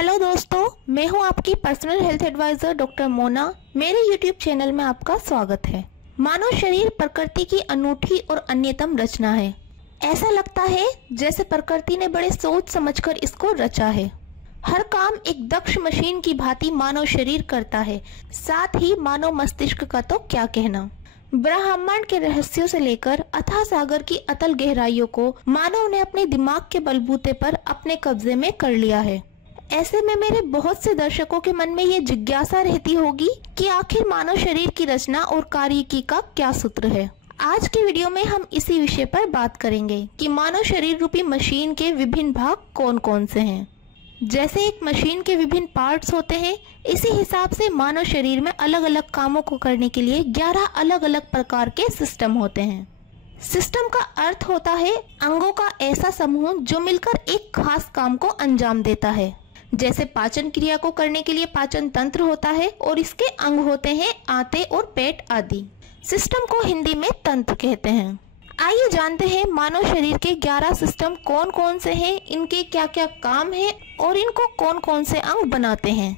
Hello दोस्तों, मैं हूं आपकी personal health adviser doctor Mona. मेरे यूट्यूब चैनल में आपका स्वागत है। मानव शरीर प्रकृति की अनूठी और अन्यतम रचना है। ऐसा लगता है जैसे प्रकृति ने बड़े सोच समझकर इसको रचा है। हर काम एक दक्ष मशीन की भांति मानव शरीर करता है। साथ ही मानव मस्तिष्क का तो क्या कहना। ब्रह्मांड के रहस्यों से लेकर अथाह सागर की अतल गहराइयों को मानव ने अपने दिमाग के बलबूते पर अपने कब्जे में कर लिया है। ऐसे में मेरे बहुत से दर्शकों के मन में ये जिज्ञासा रहती होगी कि आखिर मानव शरीर की रचना और कार्यकी का क्या सूत्र है। आज की वीडियो में हम इसी विषय पर बात करेंगे कि मानव शरीर रूपी मशीन के विभिन्न भाग कौन कौन से हैं। जैसे एक मशीन के विभिन्न पार्ट्स होते हैं, इसी हिसाब से मानव शरीर में अलग अलग कामों को करने के लिए 11 अलग अलग प्रकार के सिस्टम होते हैं। सिस्टम का अर्थ होता है अंगों का ऐसा समूह जो मिलकर एक खास काम को अंजाम देता है। जैसे पाचन क्रिया को करने के लिए पाचन तंत्र होता है और इसके अंग होते हैं आंतें और पेट आदि। सिस्टम को हिंदी में तंत्र कहते हैं। आइए जानते हैं मानव शरीर के 11 सिस्टम कौन कौन से हैं, इनके क्या क्या काम हैं और इनको कौन कौन से अंग बनाते हैं।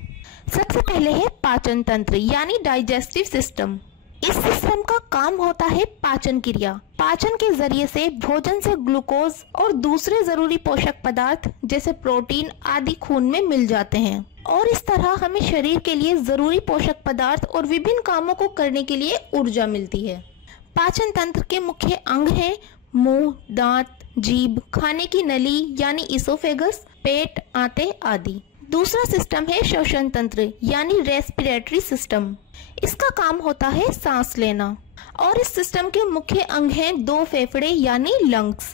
सबसे पहले है पाचन तंत्र यानी डाइजेस्टिव सिस्टम। इस सिस्टम का काम होता है पाचन क्रिया। पाचन के जरिए से भोजन से ग्लूकोज और दूसरे जरूरी पोषक पदार्थ जैसे प्रोटीन आदि खून में मिल जाते हैं और इस तरह हमें शरीर के लिए जरूरी पोषक पदार्थ और विभिन्न कामों को करने के लिए ऊर्जा मिलती है। पाचन तंत्र के मुख्य अंग हैं मुंह, दांत, जीभ, खाने की नली यानी इसोफेगस, पेट, आंतें आदि। दूसरा सिस्टम है श्वसन तंत्र यानी रेस्पिरेटरी सिस्टम। इसका काम होता है सांस लेना और इस सिस्टम के मुख्य अंग हैं 2 फेफड़े यानी लंग्स।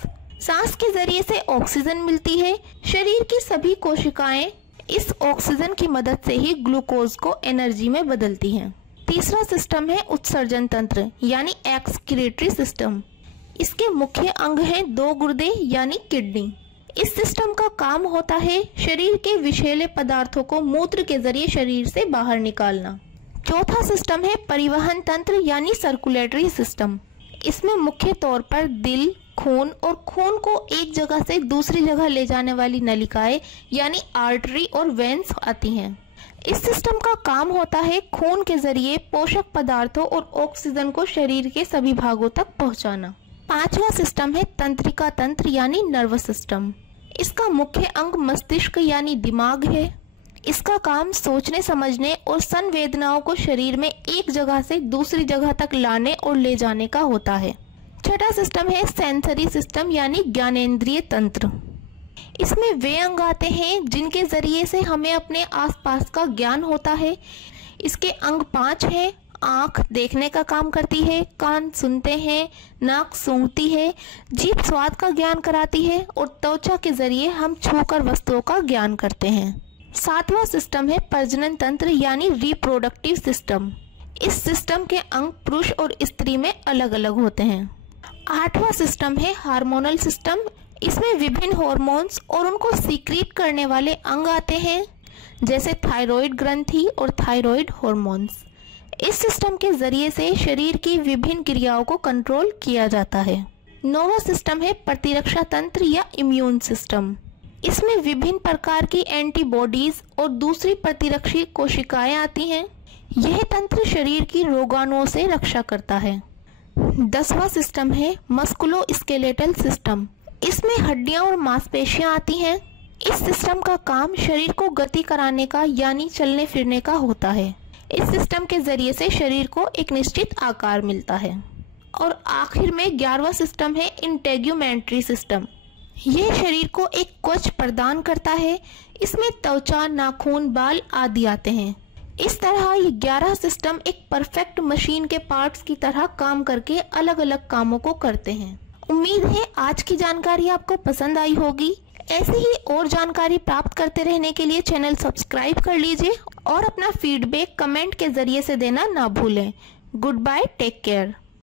सांस के जरिए से ऑक्सीजन मिलती है। शरीर की सभी कोशिकाएं इस ऑक्सीजन की मदद से ही ग्लूकोज को एनर्जी में बदलती हैं। तीसरा सिस्टम है उत्सर्जन तंत्र यानी एक्सक्रीटरी सिस्टम। इसके मुख्य अंग हैं 2 गुर्दे यानी किडनी। इस सिस्टम का काम होता है शरीर के विषैले पदार्थों को मूत्र के जरिए शरीर से बाहर निकालना। चौथा सिस्टम है परिवहन तंत्र यानी सर्कुलेटरी सिस्टम। इसमें मुख्य तौर पर दिल, खून और खून को एक जगह से दूसरी जगह ले जाने वाली नलिकाएं यानी आर्टरी और वेन्स आती हैं। इस सिस्टम का काम होता है खून के जरिए पोषक पदार्थों और ऑक्सीजन को शरीर के सभी भागों तक पहुंचाना। पांचवा सिस्टम है तंत्रिका तंत्र यानी नर्वस सिस्टम। इसका मुख्य अंग मस्तिष्क यानी दिमाग है। इसका काम सोचने समझने और संवेदनाओं को शरीर में एक जगह से दूसरी जगह तक लाने और ले जाने का होता है। छठा सिस्टम है सेंसरी सिस्टम यानी ज्ञानेंद्रिय तंत्र। इसमें वे अंग आते हैं जिनके जरिए से हमें अपने आसपास का ज्ञान होता है। इसके अंग 5 हैं। आँख देखने का काम करती है, कान सुनते हैं, नाक सूंघती है, जीभ स्वाद का ज्ञान कराती है और त्वचा के जरिए हम छूकर वस्तुओं का ज्ञान करते हैं। 7वां सिस्टम है प्रजनन तंत्र यानी रिप्रोडक्टिव सिस्टम। इस सिस्टम के अंग पुरुष और स्त्री में अलग अलग होते हैं। 8वां सिस्टम है हार्मोनल सिस्टम। इसमें विभिन्न हार्मोन्स और उनको सीक्रेट करने वाले अंग आते हैं जैसे थायराइड ग्रंथि और थायराइड हार्मोन्स। इस सिस्टम के जरिए से शरीर की विभिन्न क्रियाओं को कंट्रोल किया जाता है। 9वां सिस्टम है प्रतिरक्षा तंत्र या इम्यून सिस्टम। इसमें विभिन्न प्रकार की एंटीबॉडीज और दूसरी प्रतिरक्षी कोशिकाएं आती हैं। यह तंत्र शरीर की रोगाणुओं से रक्षा करता है। 10वां सिस्टम है मस्कुलोस्केलेटल सिस्टम। इसमें हड्डियां और मांसपेशियां आती हैं। इस सिस्टम का काम शरीर को गति कराने का यानी चलने फिरने का होता है। इस सिस्टम के जरिए से शरीर को एक निश्चित आकार मिलता है। और आखिर में 11वां सिस्टम है इंटेग्यूमेंट्री सिस्टम। यह शरीर को एक कवच प्रदान करता है। इसमें त्वचा, नाखून, बाल आदि आते हैं। इस तरह ये 11 सिस्टम एक परफेक्ट मशीन के पार्ट्स की तरह काम करके अलग अलग कामों को करते हैं। उम्मीद है आज की जानकारी आपको पसंद आई होगी। ऐसे ही और जानकारी प्राप्त करते रहने के लिए चैनल सब्सक्राइब कर लीजिए और अपना फीडबैक कमेंट के जरिए से देना ना भूलें। Goodbye, take care.